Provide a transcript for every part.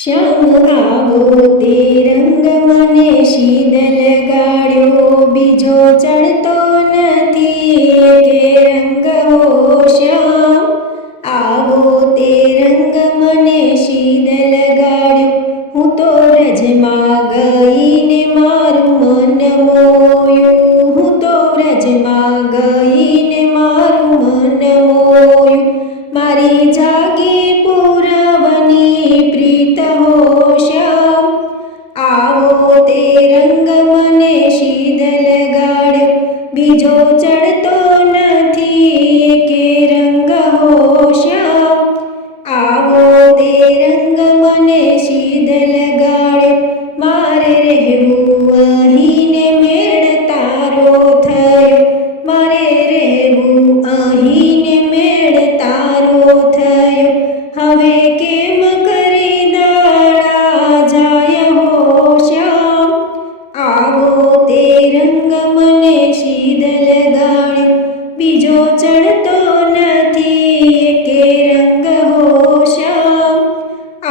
શ્યામ આવો તે રંગ મને શીદ લગાડ્યો, બીજો ચડતો નથી કે રંગ હો શ્યામ આવો તે રંગ મને શીદ લગાડ્યો. હું તો વ્રજમાં ગઈને મારું મન મોયું, હું તો વ્રજમાં ગઈને મારું મન મોયું. મારી જાગી પૂરવની પ્રીત હો શ્યામ આવો તે રંગ મને શીદ લગાડ્યો, બીજો ચડતો નથી કે રંગ હો શ્યામ આવો તે રંગ મને શીદ લગાડ્યો. મારે રહેવું અહીં ને મેળ તારો થયો, મારે રહેવું અહીં ને મેળ તારો થયો. હવે કેમ કરી દાડા જાય હો શ્યામ આવો તે રંગ મને શીદ લગાડ્યો, બીજો ચડતો નથી કે રંગ હો શ્યામ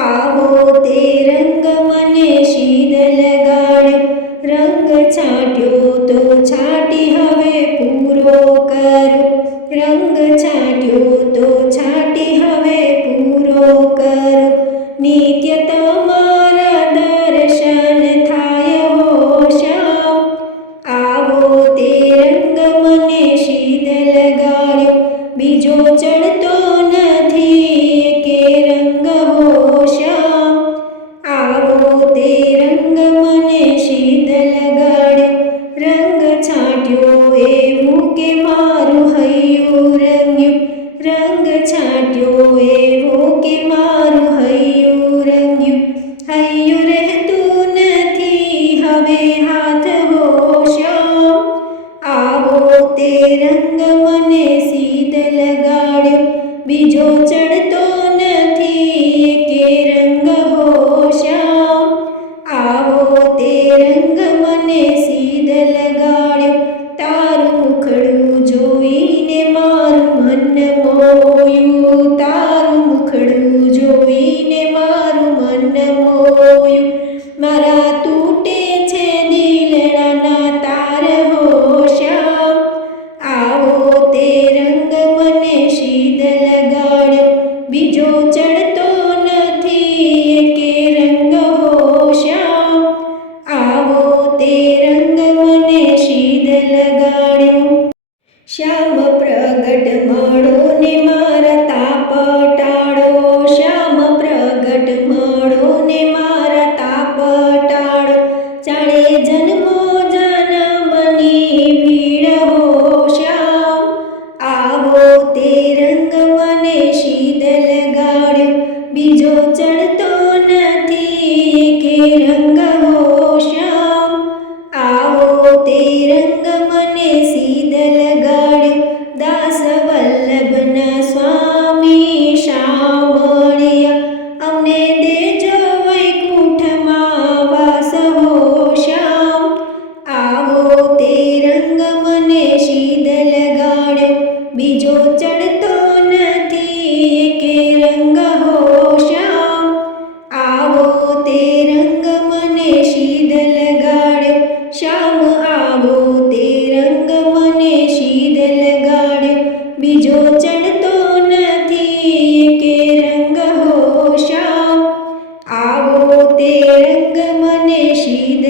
આવો તે રંગ મને શીદ લગાડ્યો. રંગ છાંટ્યો તો છાંટી હવે પૂરો કરો, રંગ છાંટ્યો તો છાંટી હવે પૂરો કરો. નિત્ય તમારા દર્શન થાય હો શ્યામ આવો તે રંગ મને શીદ લગાડ્યો, બીજો ચડતો નથી કે રંગ હો શ્યામ આવો તે રંગ મને શીદ લગાડ્યો. રંગ છાંટ્યો એવું કે મારું હૈયું રંગ્યું, રંગ છાંટ્યો એવું કે મારું હૈયું રંગ્યું. હૈયું રહેતું નથી હવે હાથ હો શ્યામ આવો તે રંગ મને શીદ લગાડ્યો, બીજો ચડતો નથી કે રંગ હો શ્યામ આવો તે રંગ મને શીદ લગાડ્યો. તારું મુખડું જોઈને મારું મન મોયું, તારું મુખડું જોઈને મારું મન મોયું. મારા તૂટે છે દિલડાના તાર હો શ્યામ આવો તે રંગ મને શીદ લગાડ્યો, બીજો ચડતો નથી કે રંગ હો શ્યામ આવો તે રંગ મને શીદ લગાડ્યો. શ્યામ પ્રગટ મળો ને મારા તાપ ટાળો, શ્યામ પ્રગટ મળો ને મારા તાપ ટાળો. જાણે જન્મો જન્મની ભીડ હો શ્યામ આવો તે રંગ મને શીદ લગાડ્યો, બીજો ચડતો નથી કે રંગ હો શ્યામ આવો તે રંગ મને શીદ લગાડ્યો. દાસ વલ્લભના સ્વામી શામળિયા અમને દેજો વૈકુંઠમાં વાસ હો શ્યામ આવો તે રંગ મને શીદ લગાડ્યો, બીજો ચડતો નથી કે રંગ હો શ્યામ આવો તે રંગ મને શીદ લગાડ્યો. શ્યામ આવો તે રંગ મને શીદ લગાડ્યો, બીજો ચડતો નથી કે રંગ હો શ્યામ આવો તે રંગ મને શીદ